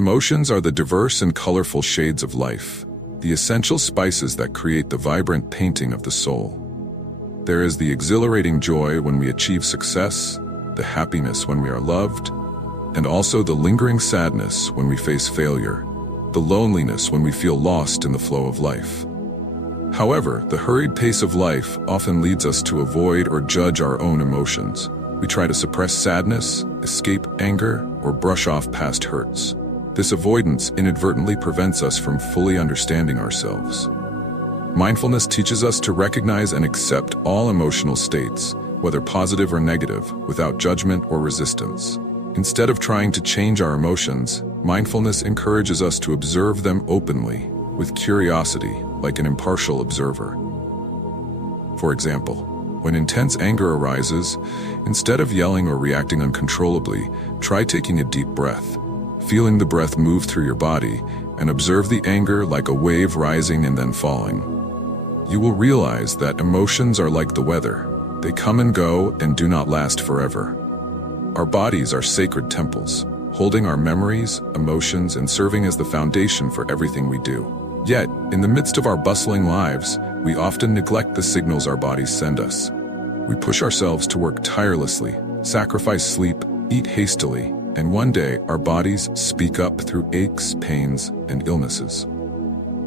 Emotions are the diverse and colorful shades of life, the essential spices that create the vibrant painting of the soul. There is the exhilarating joy when we achieve success, the happiness when we are loved, and also the lingering sadness when we face failure, the loneliness when we feel lost in the flow of life. However, the hurried pace of life often leads us to avoid or judge our own emotions. We try to suppress sadness, escape anger, or brush off past hurts. This avoidance inadvertently prevents us from fully understanding ourselves. Mindfulness teaches us to recognize and accept all emotional states, whether positive or negative, without judgment or resistance. Instead of trying to change our emotions, mindfulness encourages us to observe them openly, with curiosity, like an impartial observer. For example, when intense anger arises, instead of yelling or reacting uncontrollably, try taking a deep breath, feeling the breath move through your body, and observe the anger like a wave rising and then falling. You will realize that emotions are like the weather. They come and go and do not last forever. Our bodies are sacred temples, holding our memories, emotions, and serving as the foundation for everything we do. Yet, in the midst of our bustling lives, we often neglect the signals our bodies send us. We push ourselves to work tirelessly, sacrifice sleep, eat hastily, and one day our bodies speak up through aches, pains, and illnesses.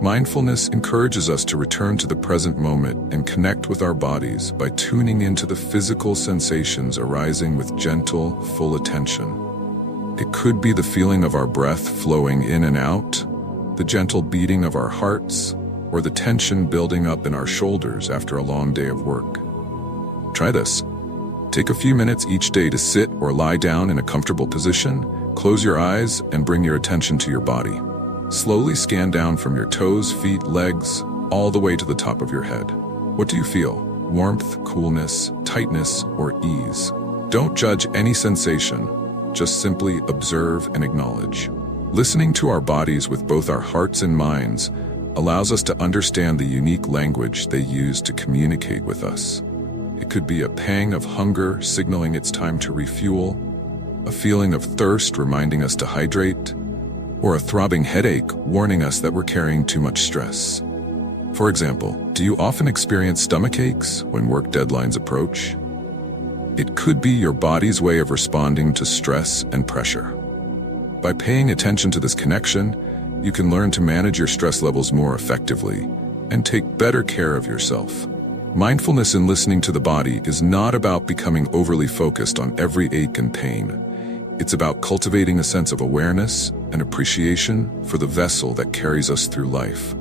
Mindfulness encourages us to return to the present moment and connect with our bodies by tuning into the physical sensations arising with gentle, full attention. It could be the feeling of our breath flowing in and out, the gentle beating of our hearts, or the tension building up in our shoulders after a long day of work. Try this. Take a few minutes each day to sit or lie down in a comfortable position, close your eyes, and bring your attention to your body. Slowly scan down from your toes, feet, legs, all the way to the top of your head. What do you feel? Warmth, coolness, tightness, or ease? Don't judge any sensation, just simply observe and acknowledge. Listening to our bodies with both our hearts and minds allows us to understand the unique language they use to communicate with us. It could be a pang of hunger signaling it's time to refuel, a feeling of thirst reminding us to hydrate, or a throbbing headache warning us that we're carrying too much stress. For example, do you often experience stomach aches when work deadlines approach? It could be your body's way of responding to stress and pressure. By paying attention to this connection, you can learn to manage your stress levels more effectively and take better care of yourself. Mindfulness in listening to the body is not about becoming overly focused on every ache and pain. It's about cultivating a sense of awareness and appreciation for the vessel that carries us through life.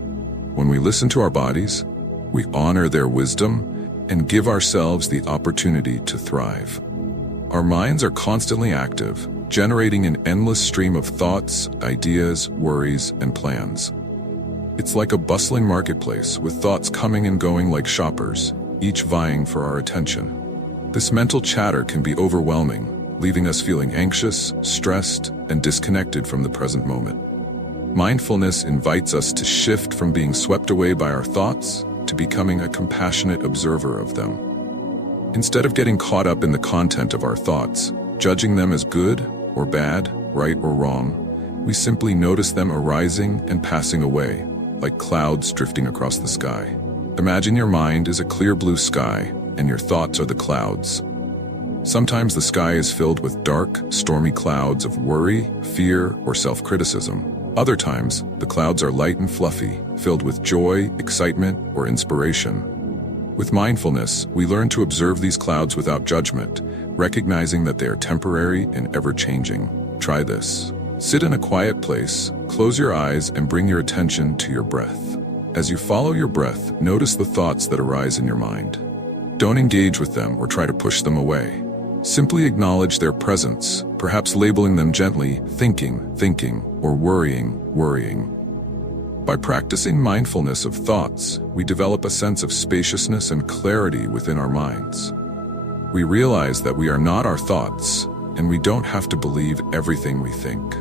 When we listen to our bodies, we honor their wisdom and give ourselves the opportunity to thrive. Our minds are constantly active, generating an endless stream of thoughts, ideas, worries, and plans. It's like a bustling marketplace with thoughts coming and going like shoppers, each vying for our attention. This mental chatter can be overwhelming, leaving us feeling anxious, stressed, and disconnected from the present moment. Mindfulness invites us to shift from being swept away by our thoughts to becoming a compassionate observer of them. Instead of getting caught up in the content of our thoughts, judging them as good or bad, right or wrong, we simply notice them arising and passing away, like clouds drifting across the sky. Imagine your mind is a clear blue sky, and your thoughts are the clouds. Sometimes the sky is filled with dark, stormy clouds of worry, fear, or self-criticism. Other times, the clouds are light and fluffy, filled with joy, excitement, or inspiration. With mindfulness, we learn to observe these clouds without judgment, recognizing that they are temporary and ever-changing. Try this. Sit in a quiet place, close your eyes, and bring your attention to your breath. As you follow your breath, notice the thoughts that arise in your mind. Don't engage with them or try to push them away. Simply acknowledge their presence, perhaps labeling them gently, thinking, or worrying. By practicing mindfulness of thoughts, we develop a sense of spaciousness and clarity within our minds. We realize that we are not our thoughts, and we don't have to believe everything we think.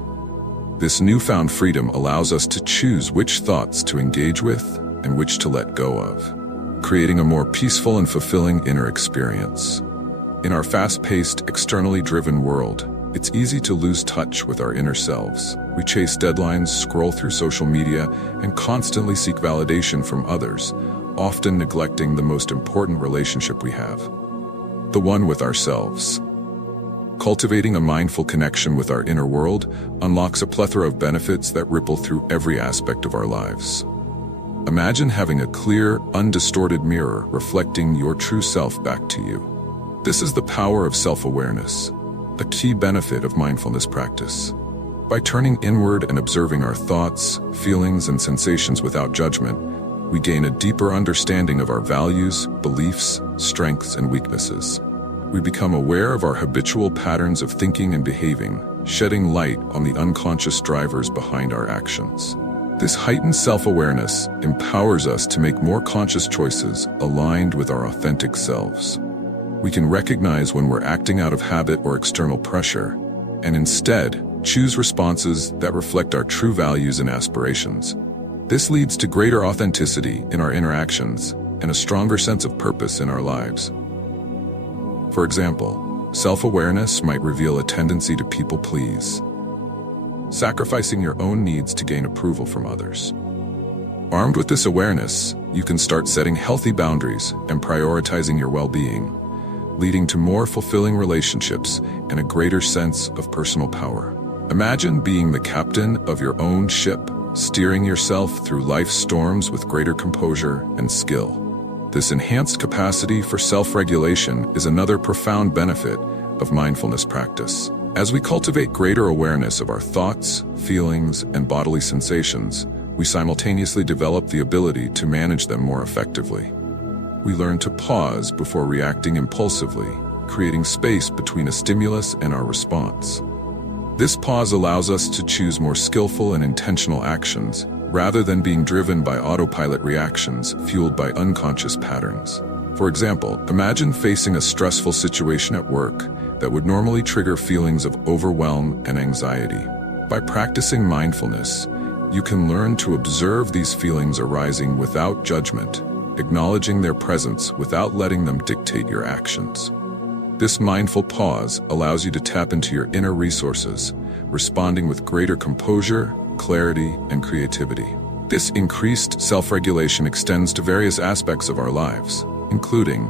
This newfound freedom allows us to choose which thoughts to engage with and which to let go of, creating a more peaceful and fulfilling inner experience. In our fast-paced, externally driven world, it's easy to lose touch with our inner selves. We chase deadlines, scroll through social media, and constantly seek validation from others, often neglecting the most important relationship we have, the one with ourselves. Cultivating a mindful connection with our inner world unlocks a plethora of benefits that ripple through every aspect of our lives. Imagine having a clear, undistorted mirror reflecting your true self back to you. This is the power of self-awareness, a key benefit of mindfulness practice. By turning inward and observing our thoughts, feelings, and sensations without judgment, we gain a deeper understanding of our values, beliefs, strengths, and weaknesses. We become aware of our habitual patterns of thinking and behaving, shedding light on the unconscious drivers behind our actions. This heightened self-awareness empowers us to make more conscious choices aligned with our authentic selves. We can recognize when we're acting out of habit or external pressure, and instead choose responses that reflect our true values and aspirations. This leads to greater authenticity in our interactions and a stronger sense of purpose in our lives. For example, self-awareness might reveal a tendency to people please, sacrificing your own needs to gain approval from others. Armed with this awareness, you can start setting healthy boundaries and prioritizing your well-being, leading to more fulfilling relationships and a greater sense of personal power. Imagine being the captain of your own ship, steering yourself through life's storms with greater composure and skill. This enhanced capacity for self-regulation is another profound benefit of mindfulness practice. As we cultivate greater awareness of our thoughts, feelings, and bodily sensations, we simultaneously develop the ability to manage them more effectively. We learn to pause before reacting impulsively, creating space between a stimulus and our response. This pause allows us to choose more skillful and intentional actions, rather than being driven by autopilot reactions fueled by unconscious patterns. For example, imagine facing a stressful situation at work that would normally trigger feelings of overwhelm and anxiety. By practicing mindfulness, you can learn to observe these feelings arising without judgment, acknowledging their presence without letting them dictate your actions. This mindful pause allows you to tap into your inner resources, responding with greater composure, clarity, and creativity. This increased self-regulation extends to various aspects of our lives, including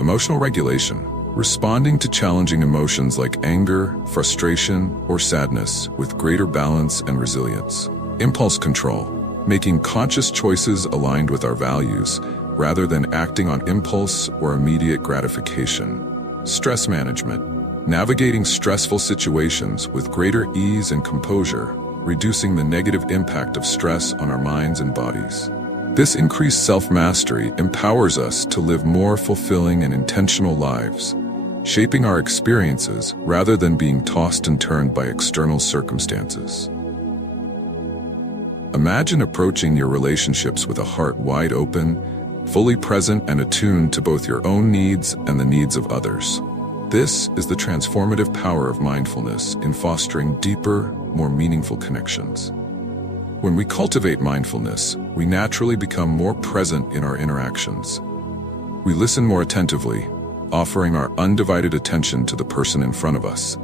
emotional regulation, responding to challenging emotions like anger, frustration, or sadness with greater balance and resilience. Impulse control, making conscious choices aligned with our values, rather than acting on impulse or immediate gratification. Stress management, navigating stressful situations with greater ease and composure, reducing the negative impact of stress on our minds and bodies. This increased self-mastery empowers us to live more fulfilling and intentional lives, shaping our experiences rather than being tossed and turned by external circumstances. Imagine approaching your relationships with a heart wide open, fully present and attuned to both your own needs and the needs of others. This is the transformative power of mindfulness in fostering deeper, more meaningful connections. When we cultivate mindfulness, we naturally become more present in our interactions. We listen more attentively, offering our undivided attention to the person in front of us.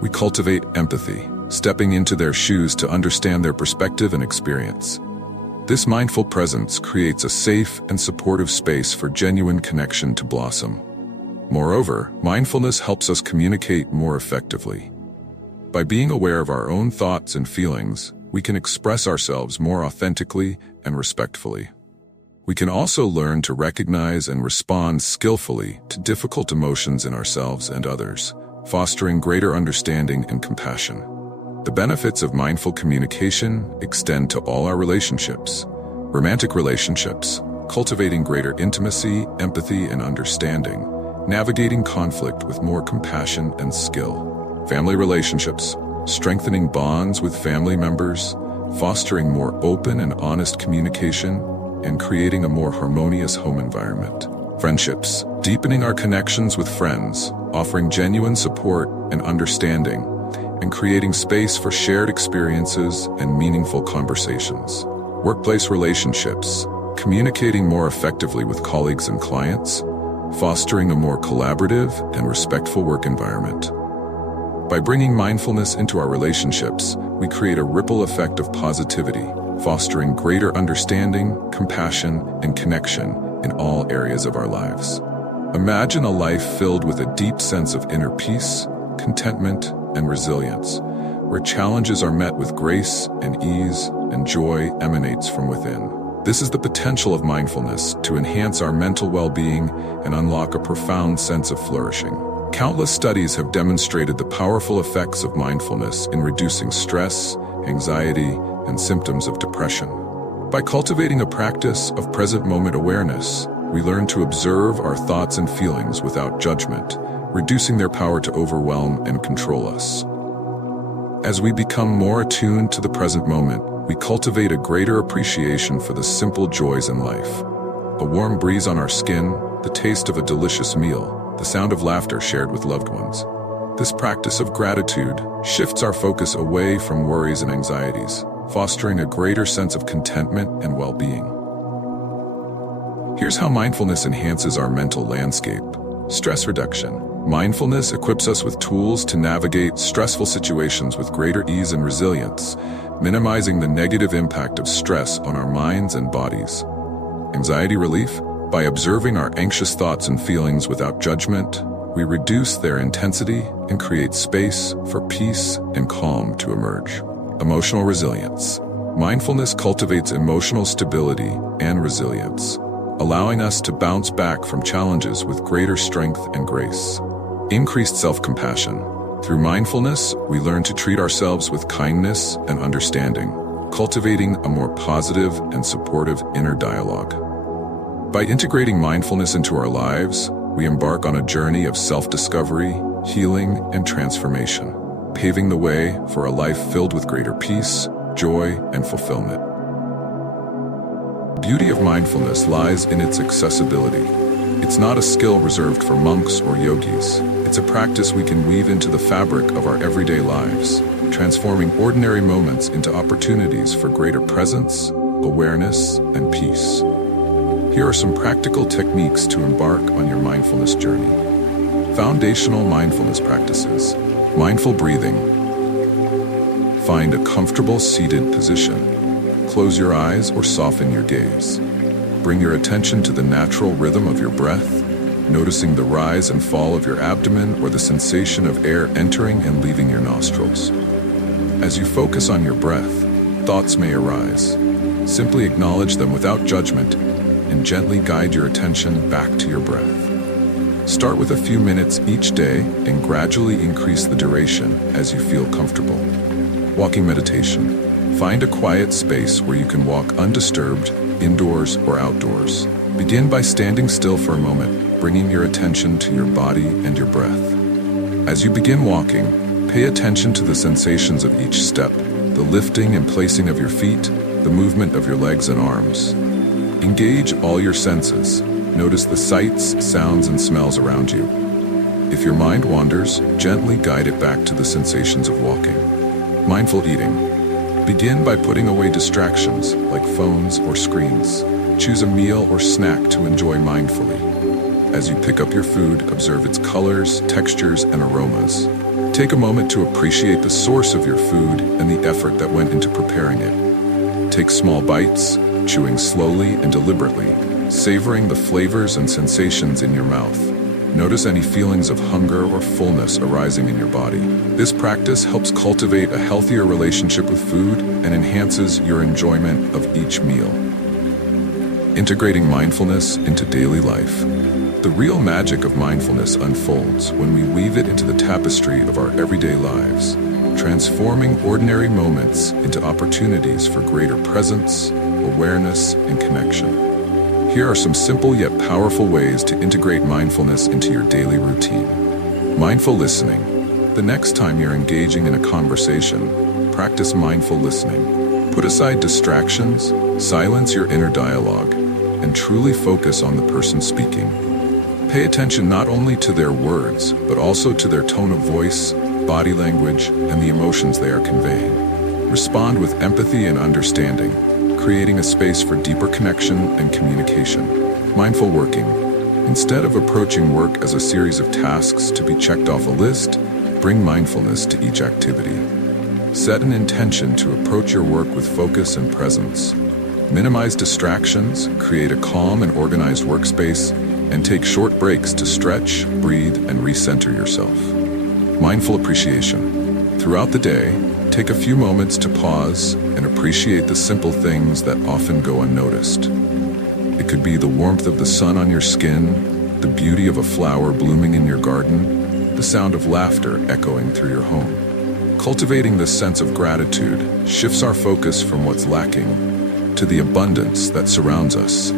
We cultivate empathy, stepping into their shoes to understand their perspective and experience. This mindful presence creates a safe and supportive space for genuine connection to blossom. Moreover, mindfulness helps us communicate more effectively. By being aware of our own thoughts and feelings, we can express ourselves more authentically and respectfully. We can also learn to recognize and respond skillfully to difficult emotions in ourselves and others, fostering greater understanding and compassion. The benefits of mindful communication extend to all our relationships. Romantic relationships, cultivating greater intimacy, empathy, and understanding, navigating conflict with more compassion and skill. Family relationships, strengthening bonds with family members, fostering more open and honest communication, and creating a more harmonious home environment. Friendships, deepening our connections with friends, offering genuine support and understanding, and creating space for shared experiences and meaningful conversations. Workplace relationships, communicating more effectively with colleagues and clients, fostering a more collaborative and respectful work environment. By bringing mindfulness into our relationships, we create a ripple effect of positivity, fostering greater understanding, compassion, and connection in all areas of our lives. Imagine a life filled with a deep sense of inner peace, contentment, and resilience, where challenges are met with grace and ease, and joy emanates from within. This is the potential of mindfulness to enhance our mental well-being and unlock a profound sense of flourishing. Countless studies have demonstrated the powerful effects of mindfulness in reducing stress, anxiety, and symptoms of depression. By cultivating a practice of present moment awareness, we learn to observe our thoughts and feelings without judgment, reducing their power to overwhelm and control us. As we become more attuned to the present moment, we cultivate a greater appreciation for the simple joys in life. A warm breeze on our skin, the taste of a delicious meal, the sound of laughter shared with loved ones. This practice of gratitude shifts our focus away from worries and anxieties, fostering a greater sense of contentment and well-being. Here's how mindfulness enhances our mental landscape. Stress reduction. Mindfulness equips us with tools to navigate stressful situations with greater ease and resilience, minimizing the negative impact of stress on our minds and bodies. Anxiety relief. By observing our anxious thoughts and feelings without judgment, we reduce their intensity and create space for peace and calm to emerge. Emotional resilience. Mindfulness cultivates emotional stability and resilience, allowing us to bounce back from challenges with greater strength and grace. Increased self-compassion. Through mindfulness, we learn to treat ourselves with kindness and understanding, cultivating a more positive and supportive inner dialogue. By integrating mindfulness into our lives, we embark on a journey of self-discovery, healing, and transformation, paving the way for a life filled with greater peace, joy, and fulfillment. The beauty of mindfulness lies in its accessibility. It's not a skill reserved for monks or yogis. It's a practice we can weave into the fabric of our everyday lives, transforming ordinary moments into opportunities for greater presence, awareness, and peace. Here are some practical techniques to embark on your mindfulness journey. Foundational mindfulness practices. Mindful breathing. Find a comfortable seated position. Close your eyes or soften your gaze. Bring your attention to the natural rhythm of your breath, noticing the rise and fall of your abdomen or the sensation of air entering and leaving your nostrils. As you focus on your breath, thoughts may arise. Simply acknowledge them without judgment and gently guide your attention back to your breath. Start with a few minutes each day and gradually increase the duration as you feel comfortable. Walking meditation. Find a quiet space where you can walk undisturbed, indoors or outdoors. Begin by standing still for a moment, bringing your attention to your body and your breath. As you begin walking, pay attention to the sensations of each step, the lifting and placing of your feet, the movement of your legs and arms. Engage all your senses. Notice the sights, sounds, and smells around you. If your mind wanders, gently guide it back to the sensations of walking. Mindful eating. Begin by putting away distractions like phones or screens. Choose a meal or snack to enjoy mindfully. As you pick up your food, observe its colors, textures, and aromas. Take a moment to appreciate the source of your food and the effort that went into preparing it. Take small bites, chewing slowly and deliberately, savoring the flavors and sensations in your mouth. Notice any feelings of hunger or fullness arising in your body. This practice helps cultivate a healthier relationship with food and enhances your enjoyment of each meal. Integrating mindfulness into daily life. The real magic of mindfulness unfolds when we weave it into the tapestry of our everyday lives, transforming ordinary moments into opportunities for greater presence, awareness, and connection. Here are some simple yet powerful ways to integrate mindfulness into your daily routine. Mindful listening. The next time you're engaging in a conversation, practice mindful listening. Put aside distractions, silence your inner dialogue, and truly focus on the person speaking. Pay attention not only to their words, but also to their tone of voice, body language, and the emotions they are conveying. Respond with empathy and understanding, creating a space for deeper connection and communication. Mindful working. Instead of approaching work as a series of tasks to be checked off a list, Bring mindfulness to each activity. Set an intention to approach your work with focus and presence. Minimize distractions, create a calm and organized workspace, and take short breaks to stretch, breathe, and recenter yourself. Mindful appreciation. Throughout the day, take a few moments to pause and appreciate the simple things that often go unnoticed. It could be the warmth of the sun on your skin, the beauty of a flower blooming in your garden, the sound of laughter echoing through your home. Cultivating this sense of gratitude shifts our focus from what's lacking to the abundance that surrounds us.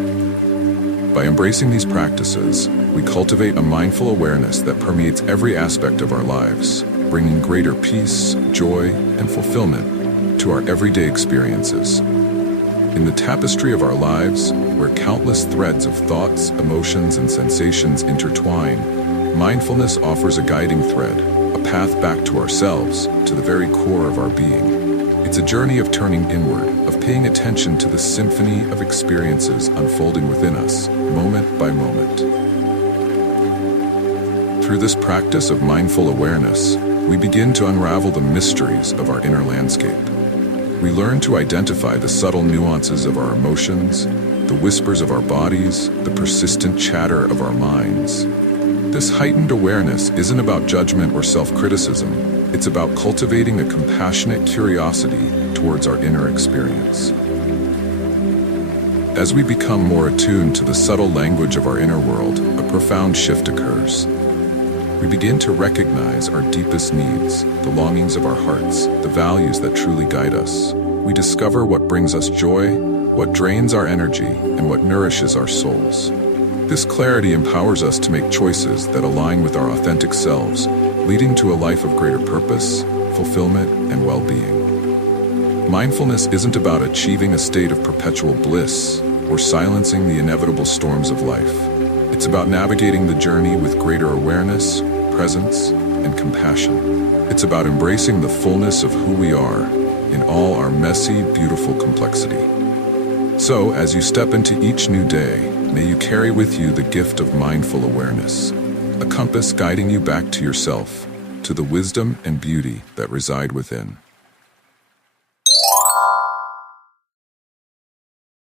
By embracing these practices, we cultivate a mindful awareness that permeates every aspect of our lives, bringing greater peace, joy, and fulfillment to our everyday experiences. In the tapestry of our lives, where countless threads of thoughts, emotions, and sensations intertwine, mindfulness offers a guiding thread, a path back to ourselves, to the very core of our being. It's a journey of turning inward, of paying attention to the symphony of experiences unfolding within us, moment by moment. Through this practice of mindful awareness, we begin to unravel the mysteries of our inner landscape. We learn to identify the subtle nuances of our emotions, the whispers of our bodies, the persistent chatter of our minds. This heightened awareness isn't about judgment or self-criticism. It's about cultivating a compassionate curiosity towards our inner experience. As we become more attuned to the subtle language of our inner world, a profound shift occurs. We begin to recognize our deepest needs, the longings of our hearts, the values that truly guide us. We discover what brings us joy, what drains our energy, and what nourishes our souls. This clarity empowers us to make choices that align with our authentic selves, leading to a life of greater purpose, fulfillment, and well-being. Mindfulness isn't about achieving a state of perpetual bliss or silencing the inevitable storms of life. It's about navigating the journey with greater awareness, presence, and compassion. It's about embracing the fullness of who we are in all our messy, beautiful complexity. So, as you step into each new day, may you carry with you the gift of mindful awareness, a compass guiding you back to yourself, to the wisdom and beauty that reside within.